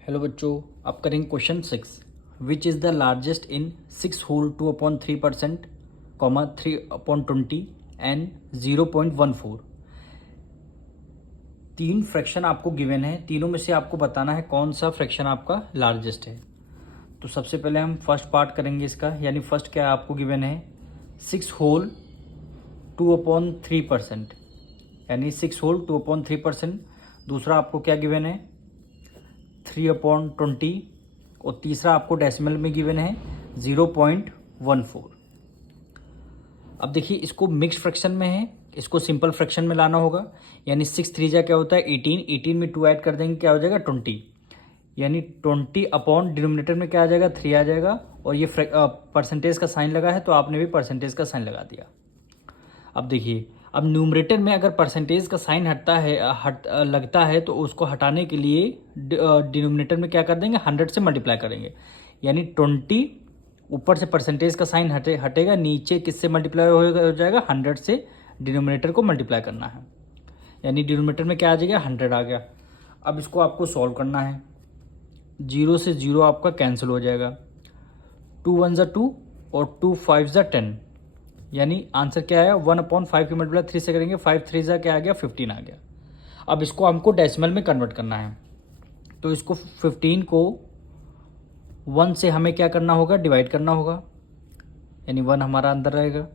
Hello बच्चों, आप करेंगे question 6। Which is the largest in 6 whole 2/3%, 3/20 and 0.14। तीन फ्रैक्शन आपको गिवन है, तीनों में से आपको बताना है कौन सा फ्रैक्शन आपका लार्जेस्ट है। तो सबसे पहले हम फर्स्ट पार्ट करेंगे इसका, यानी फर्स्ट क्या आपको गिवन है 6 होल 2/3%, यानी 6 होल 2/3%। दूसरा आपको क्या गिवन है 3/20 और तीसरा आपको डेसिमल में गिवन है 0.14। अब देखिए इसको मिक्स फ्रैक्शन में है, इसको सिंपल फ्रैक्शन में लाना होगा। यानी 6 3 जा क्या होता है 18, 18 में 2 ऐड कर देंगे क्या हो जाएगा 20, यानी 20 अपॉन डिनोमिनेटर में क्या आ जाएगा 3 आ जाएगा। और ये परसेंटेज का साइन लगा है तो आपने भी परसेंटेज का साइन लगा दिया। अब देखिए, अब न्यूमरेटर में अगर परसेंटेज का साइन लगता है तो उसको हटाने के लिए डिनोमिनेटर में क्या कर देंगे 100 से मल्टीप्लाई करेंगे। यानी 20 ऊपर से परसेंटेज का साइन हटेगा, नीचे किससे मल्टीप्लाई हो जाएगा 100 से डिनोमिनेटर को मल्टीप्लाई करना है। यानी डिनोमिनेटर में क्या आ जाएगा 100 आ गया। अब इसको आपको सॉल्व करना है। 0 से 0 आपका कैंसिल हो जाएगा, 2 1 ज़ा 2 और 2 5 ज़ा 10, यानी आंसर क्या आया 1/5 की मल्टीप्लाई 3 से करेंगे 5 3 ज़ा क्या आ गया 15 आ गया। अब इसको हमको डेसिमल में कन्वर्ट करना है, तो इसको 15 को 1 से हमें क्या करना होगा डिवाइड करना होगा, यानी 1 हमारा अंदर रहेगा।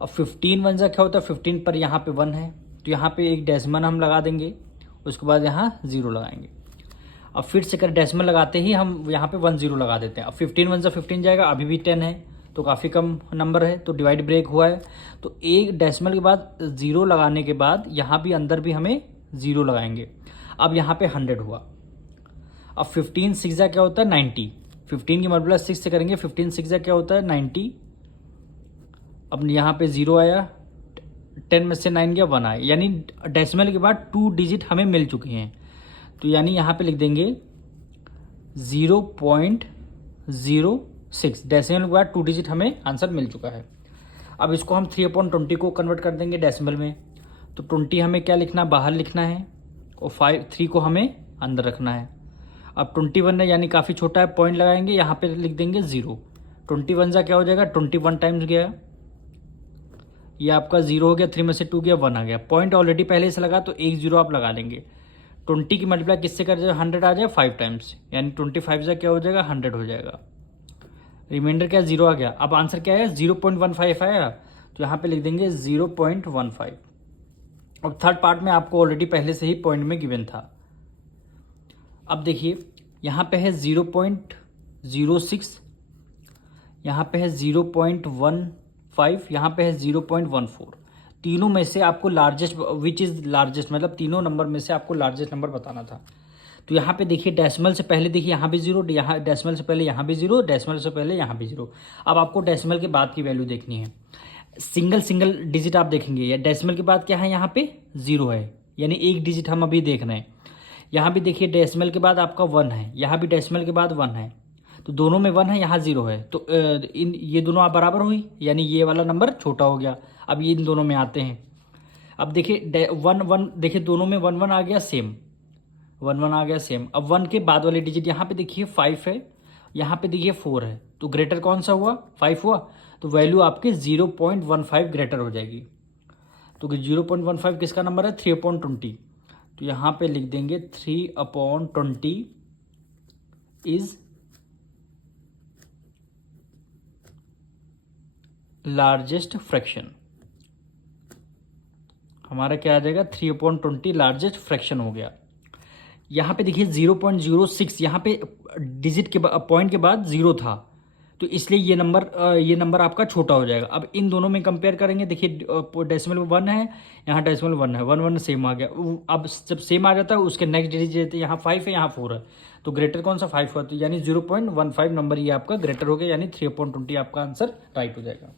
अब 15 1 ज़ा क्या होता है 15 पर यहाँ पे 1 है तो यहाँ पे एक डेसिमल हम लगा देंगे, उसके बाद यहाँ 0 लगाएंगे। अब फिर से कर डेसिमल लगाते ही हम यहाँ पे 1 0 लगा देते हैं। अब 15 1 ज़ा 15 जाएगा, अभी भी 10 है तो काफ़ी कम नंबर है तो डिवाइड ब्रेक हुआ है। तो एक डेसिमल के बाद 0 लगाने के बाद यहाँ भी अंदर भी हमें 0 लगाएंगे। अब यहाँ पे 100 हुआ। अब 15 6 ज़ा क्या होता है 90, 15 की मल्टीप्लाई 6 से करेंगे 15 6 ज़ा क्या होता है 90। अब यहाँ पे 0 आया, 10 में से 9 गया 1 आया, यानी डेसिमल के बाद 2 डिजिट हमें मिल चुके हैं। तो यानी यहाँ पे लिख देंगे 0.06, डेसिमल के बाद 2 डिजिट हमें आंसर मिल चुका है। अब इसको हम 3/20 को कन्वर्ट कर देंगे डेसिमल में, तो 20 हमें क्या लिखना बाहर लिखना है और 3 को हमें अंदर रखना है। अब 21 है यानी काफ़ी छोटा है, पॉइंट लगाएंगे यहाँ पे लिख देंगे 0। 21 ज़ा क्या हो जाएगा 21 टाइम्स गया, ये आपका 0 हो गया, 3 में से 2 गया 1 आ गया। पॉइंट ऑलरेडी पहले से लगा तो 1 0 आप लगा लेंगे। 20 की मल्टीप्लाई किससे कर जाए 100 आ जाए 5 टाइम्स, यानी 25 ज़ा क्या हो जाएगा 100 हो जाएगा। रिमाइंडर क्या 0 आ गया। अब आंसर क्या है 0.15 आया, तो यहाँ पे लिख देंगे 0.15। और थर्ड पार्ट में आपको ऑलरेडी पहले से ही पॉइंट में गिवन था। अब देखिए यहाँ पे है 0.06, यहाँ पे है 0.15, यहाँ पे है 0.14। तीनों में से आपको लार्जेस्ट विच इज़ लार्जेस्ट, मतलब तीनों नंबर में से आपको लार्जेस्ट नंबर बताना था। तो यहाँ पे देखिए डेसिमल से पहले देखिए यहाँ भी 0, यहाँ डेसिमल से पहले यहाँ भी 0, डेसिमल से पहले यहाँ भी 0। अब आपको डेसिमल के बाद की वैल्यू देखनी है, सिंगल डिजिट आप देखेंगे, या डेसिमल के बाद क्या है यहाँ पे 0 है, यानी एक डिजिट हम अभी देख रहे हैं। यहाँ भी देखिए डेसिमल के बाद आपका 1 है, यहाँ भी डेसिमल के बाद 1 है, तो दोनों में 1 है, यहाँ 0 है, तो ये दोनों आप बराबर हुई, यानी ये वाला नंबर छोटा हो गया। अब ये इन दोनों में आते हैं। अब देखिए 1 1 देखिए दोनों में 1 1 आ गया सेम, 1 1 आ गया सेम। अब 1 के बाद वाले डिजिट यहाँ पे देखिए 5 है, यहाँ पे देखिए 4 है, तो ग्रेटर कौन सा हुआ 5 हुआ, तो वैल्यू आपकी 0.15 ग्रेटर हो जाएगी। तो 0.15 किसका नंबर है 3/20, तो यहाँ पे लिख देंगे 3/20 इज लार्जेस्ट फ्रैक्शन। हमारा क्या आ जाएगा 3/20 लार्जेस्ट फ्रैक्शन हो गया। यहाँ पे देखिए 0.06, यहाँ पे डिजिट के पॉइंट के बाद 0 था, तो इसलिए ये नंबर आपका छोटा हो जाएगा। अब इन दोनों में कंपेयर करेंगे, देखिए डेसिमल 1 है, यहाँ डेसिमल 1 है, 1 1 सेम आ गया। अब जब सेम आ जाता है उसके नेक्स्ट डिजिट यहाँ 5 है, यहाँ 4 है, तो ग्रेटर कौन सा 5 हुआ, तो यानी 0.15 नंबर ये आपका ग्रेटर हो गया, यानी 3/20 आपका आंसर राइट हो जाएगा।